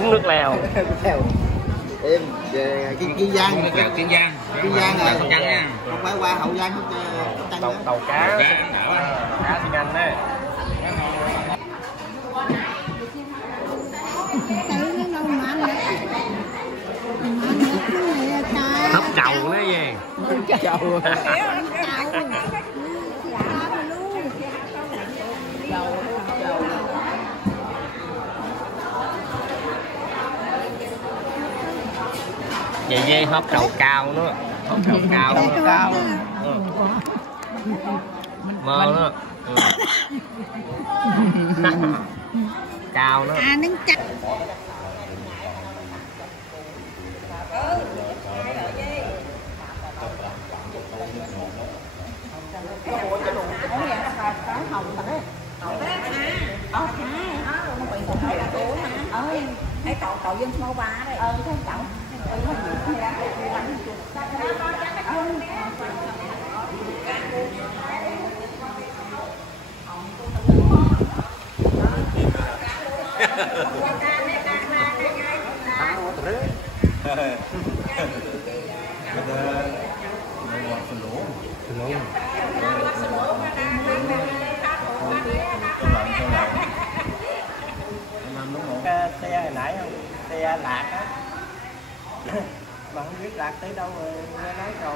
Bún nước lèo. Em về Kiên Giang. Kiên Giang. Kiên Giang này. Không phải qua Hậu Giang Tàu cá. Cá Thiên Anh đấy. Hấp trầu đó gì? Trầu. Vậy dê hấp trầu cao nữa. Hấp trầu cao. Cao. Mơ nữa. Cao nữa. Nướng chặt. Thấy cậu dân small bar đấy. Thấy cậu. Xe hồi nãy không? Xe lạc á. Mà không biết lạc tới đâu rồi, nghe nói còn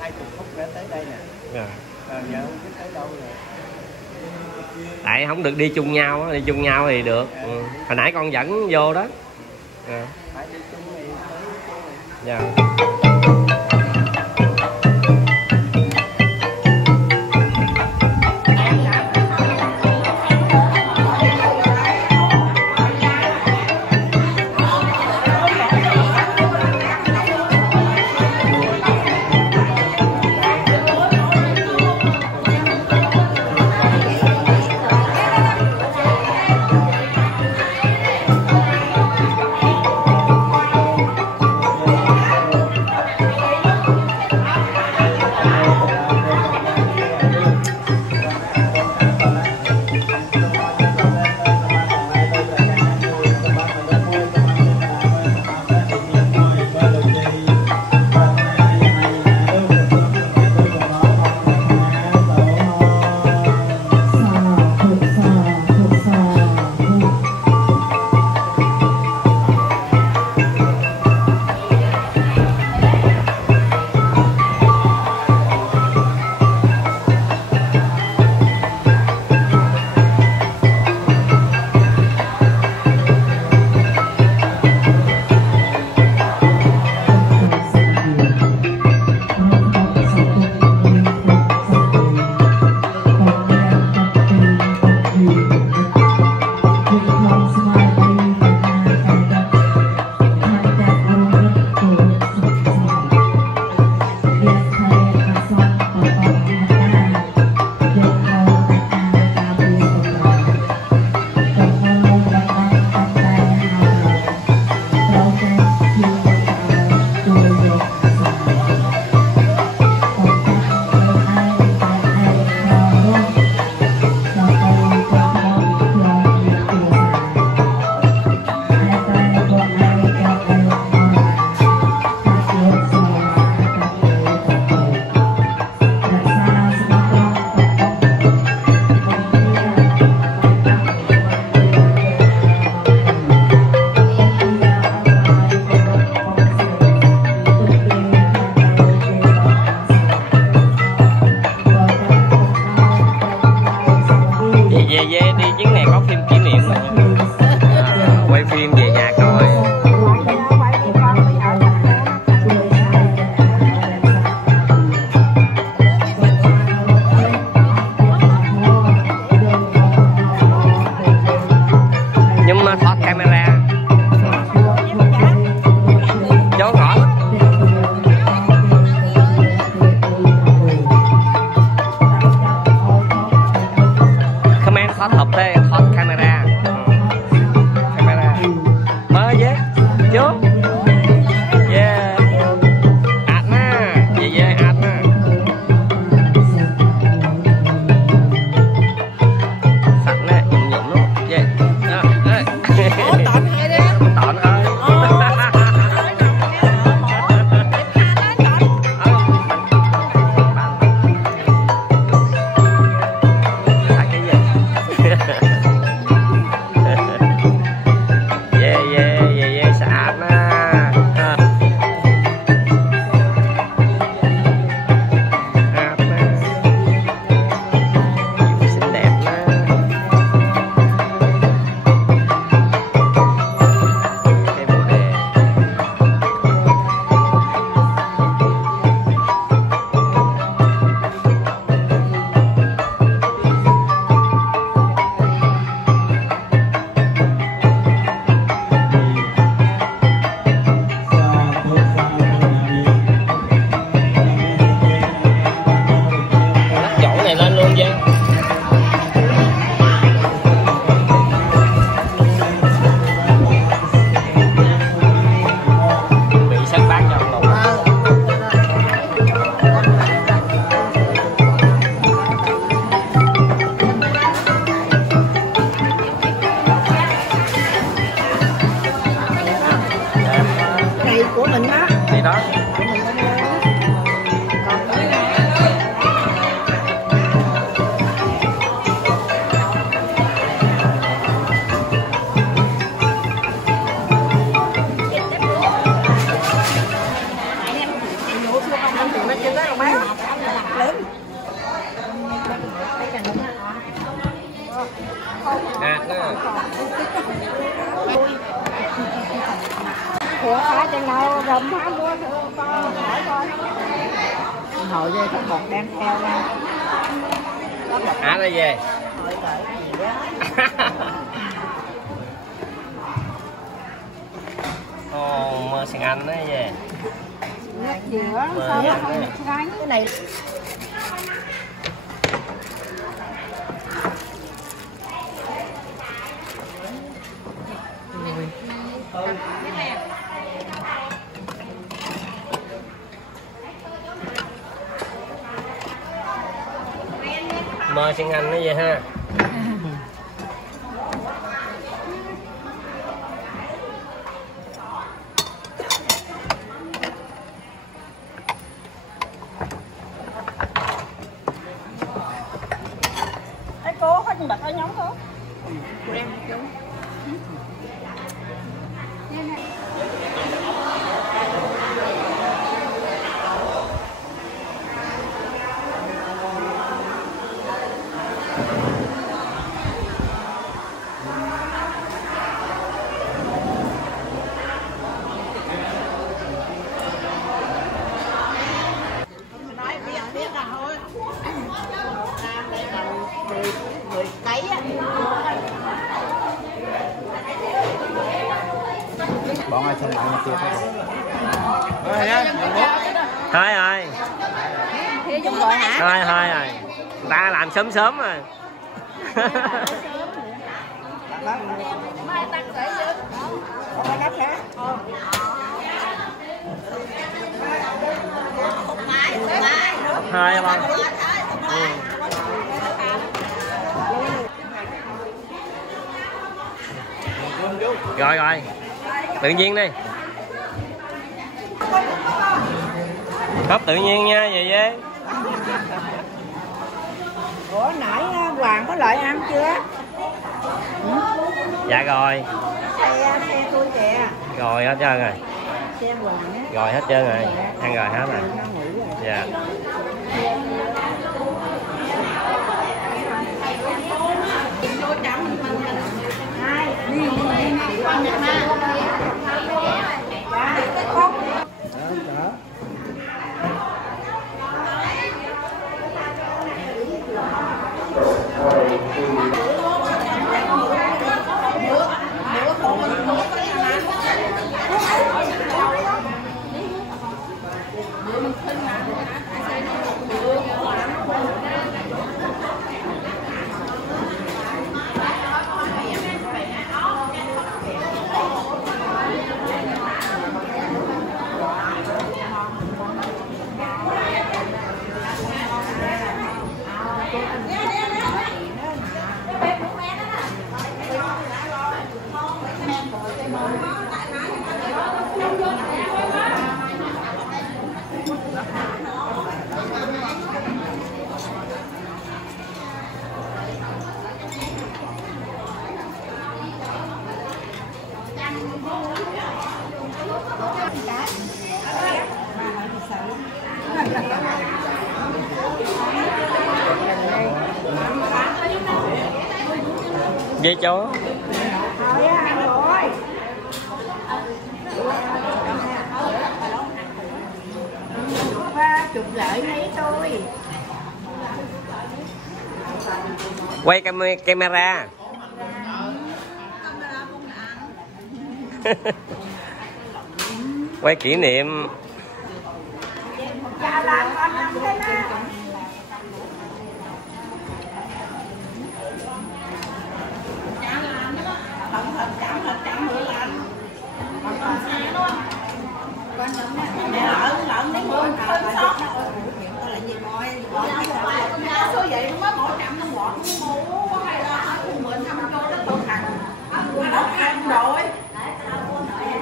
20 phút nữa tới đây nè. Giờ không biết tới đâu rồi. Tại không được đi chung nhau á, đi chung nhau thì được. Hồi nãy con dẫn vô đó. Phải đi chung thì dạ. Hạt đó. Ủa phải chừng nào rồng hả mua thử con hỏi coi. Hồi đây có bột đem theo ra. Hạt đây về. Hỏi cỡ gì á. Ồ, mơ sang Anh đó về. Dừa sao nó không gánh cái này. Mơ sang Anh nó vậy ha. Ê cô có bật ở nhóm cô. Cô đem chú. Bọn ai xem lại kia Hai rồi. Thì dùng gọi hả? Hai rồi. Người ta làm sớm sớm rồi. Mai tăng sẽ chứ. Không đắt hả? Hai không? Ừ. Rồi. Tự nhiên đi. Hấp tự nhiên nha, về với. Ủa nãy Hoàng có lợi ăn chưa? Dạ rồi. Xe tôi kìa. Rồi hết trơn rồi. Xe Hoàng á. Rồi hết trơn rồi. Ăn rồi hết rồi. Dạ. Dê chó. Thôi á, ăn rồi. Chụp lợi mấy tôi. Quay camera. Quay kỷ niệm. Chà làm con ăn cái đó. Chậm người làm. Còn xe luôn. Con lợn lấy mưa hơi sót. Tôi lại gì coi. Số vậy nó mới 100 nó ngọt ngủ có hay là ở cùng mình thăm cho nó tôi thằng. Nó thằng rồi.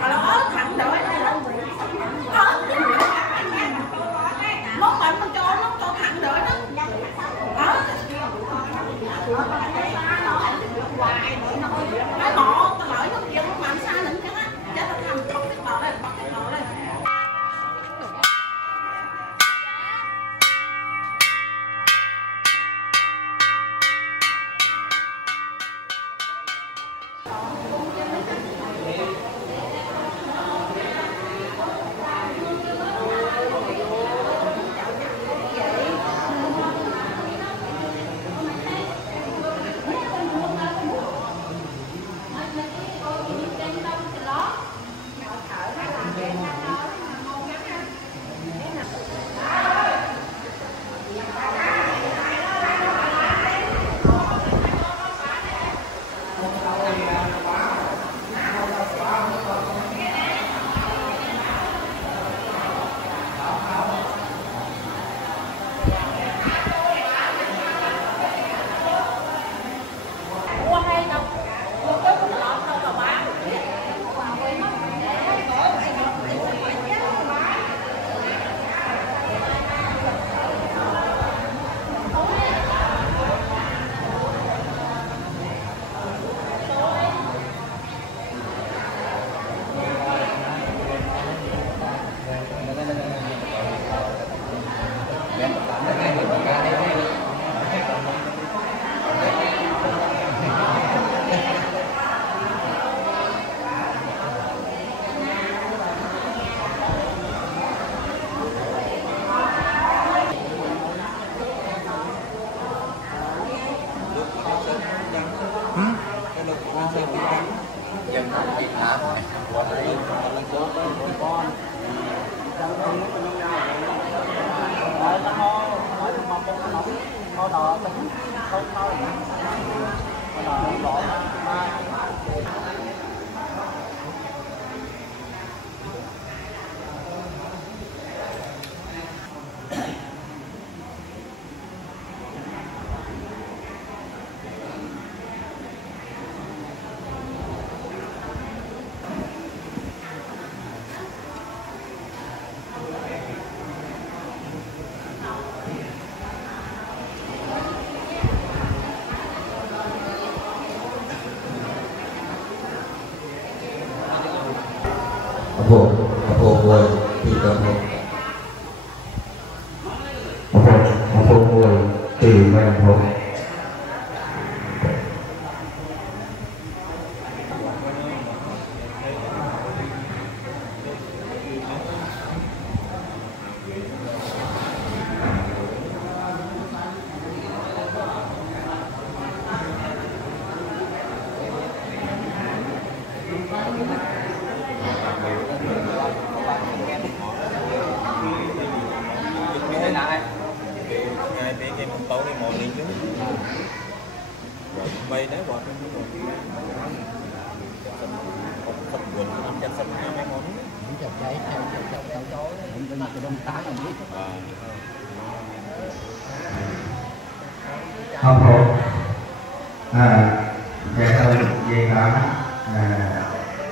Nó thằng rồi. Món mình mà cho thằng rồi đó. Nói ngộ, tao lợi nó kêu nó làm sao nữa chứ á. Chết tao thầm bắt cái bò lên, bắt cái bò lên. Không hộ dạ không gì cả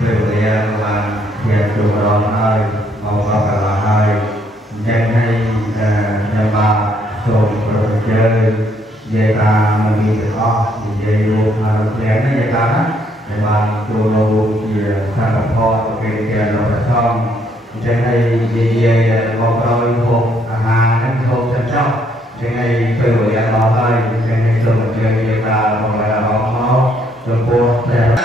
từ là nhà chùa Đòn ơi màu có cả là ơi dân hay nhà bà sồn rồi chơi về ta mình đi được ho về luôn lén nó về ta để bà chùa luôn về sang gặp ho cái kia rồi xong dân hay về một đôi hộp đến hộp chăm sóc trên này tôi vừa ăn nó thôi trên này tôi một chơi người ta còn lại là nó được cô để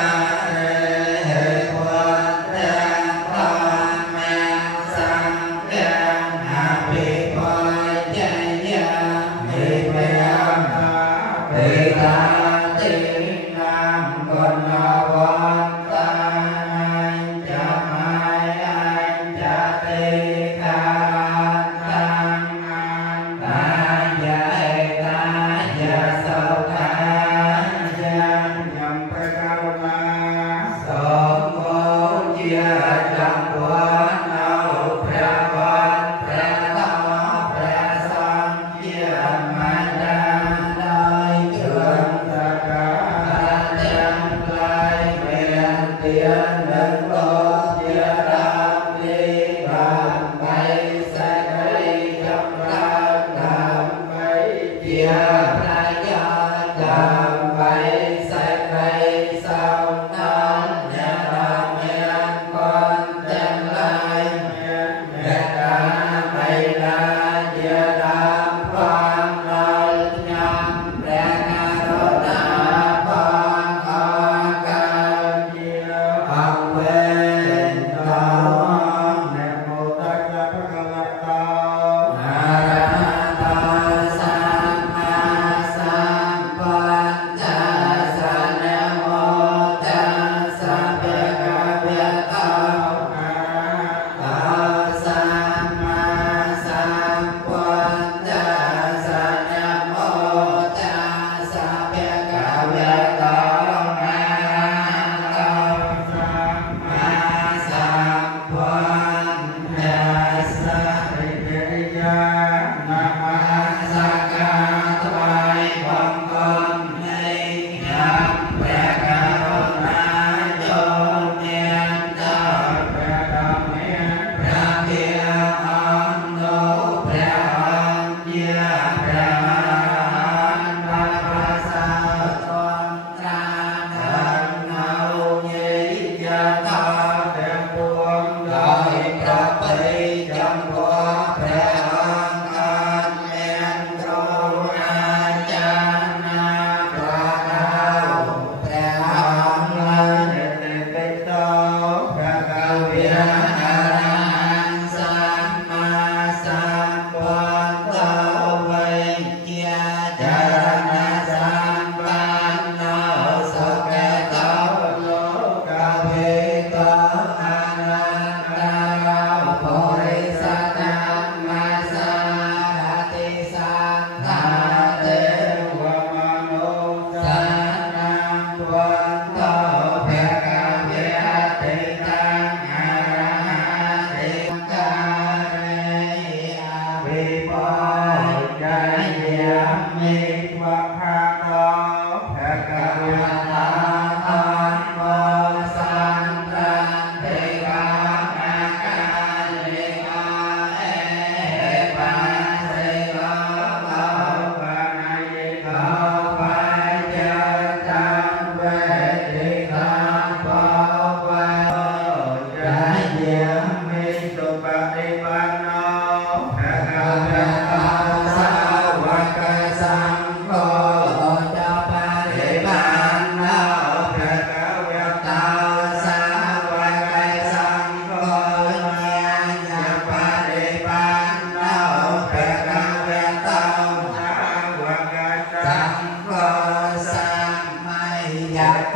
น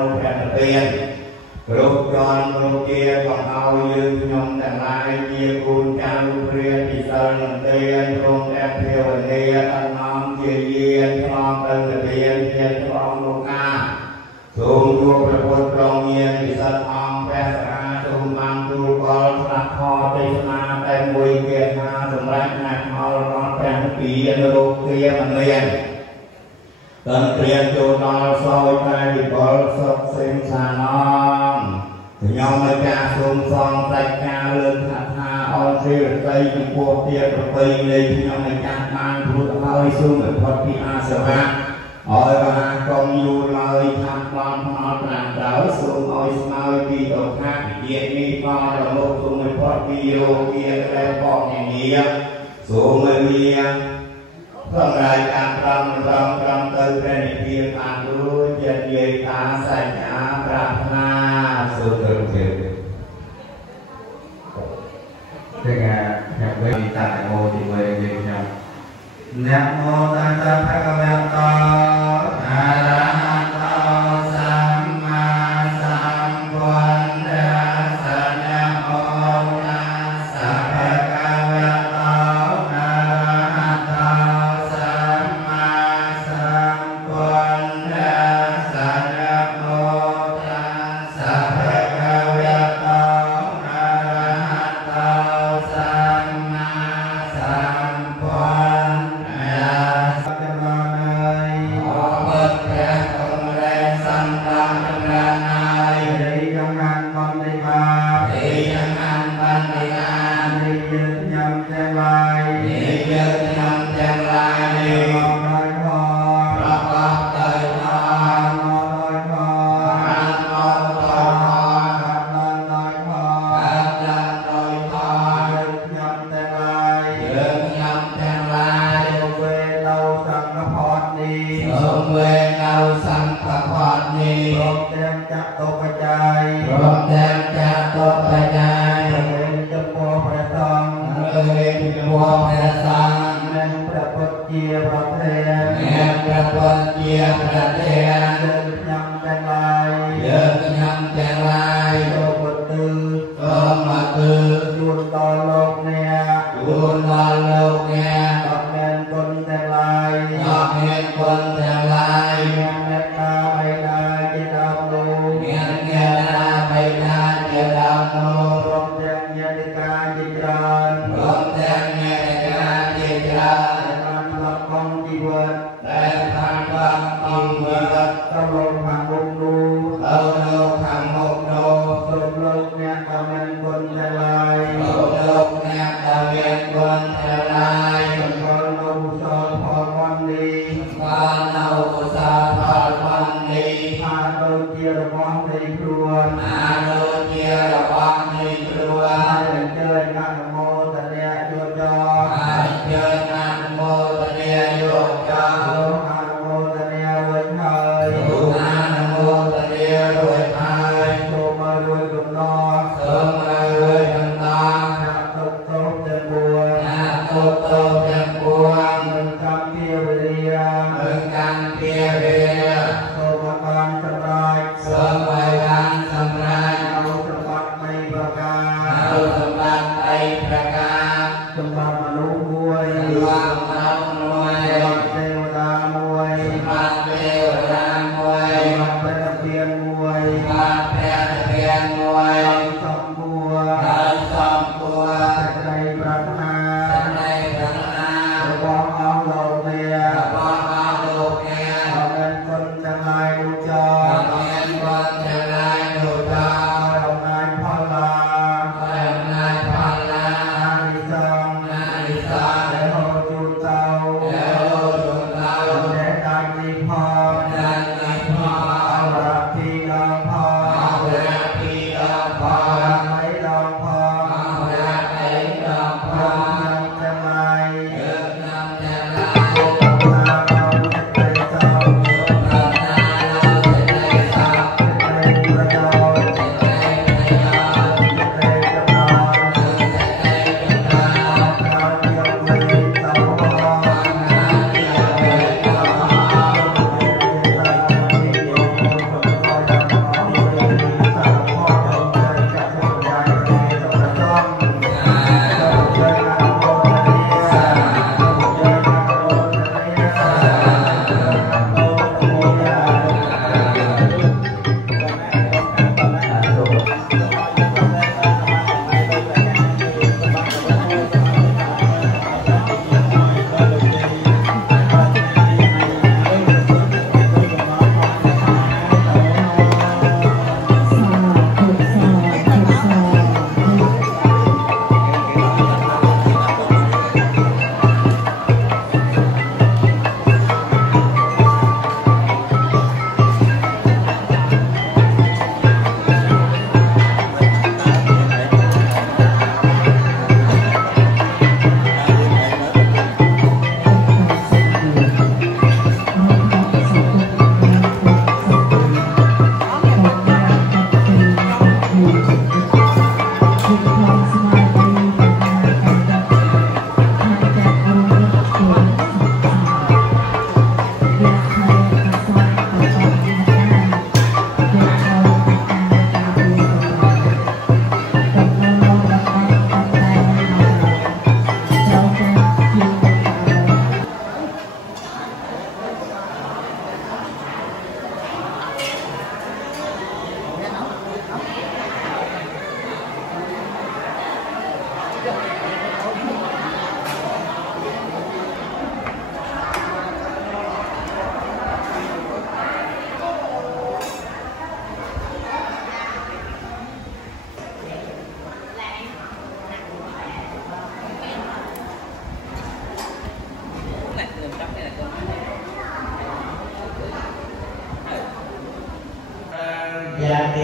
นุแผ่นเตียนรูปจรรูปเกียร์ของเอายืนยงแต่ลายเกียร์กุญจารูปเรียนที่เติมเตียนตรงแอบเพียวเนียตั้งน้องเกียร์เยียนคลองเติมเตียนเทียนคลองลูกงาสูงตัวประพุทธรองเยียนที่สัตว์องแปะสาสูงบางดูกอลสักคอติมาแต่มวยเกียร์มาสมรักหนักเอาร้อนแปะปีนรูปเกียร์มันเรียนตั้งเตรียมจูนอซอยไปดิบอลสดเส้นชาน้องยอมมาจากสมซองใส่กาเลือดขาดหาออนเสียใจที่พวกเตี้ยประเพณียอมมาจากบ้านพูดเอาให้สู้เหมือนพอที่อาสวะออยมากองยูเลยทำความพอหนักเดาสูงออยสมาวิตกหักเยียดมีพอระบบสูงเหมือนพอที่โยเกียร์และปอกอย่างนี้สูงเหมือนเมียเพื่อรายการรำเติมเป็นเพียงการรู้เย็นเย็นตาใส่หาปราบนาสุดถึงถึงซึ่งอยากเวทีตาโมที่เวทีครับนะโมตัสสะภะคะวะโตอะระหะโตสัมมาสัมพุทธัสสะนะโมตัสสะภะคะวะโตอะระหะโตสัมมาสัมพุทธัสสะนะโมตัสสะภะคะวะโตอะระหะโตสัมมาสัมพุทธัสสะเ Yeah.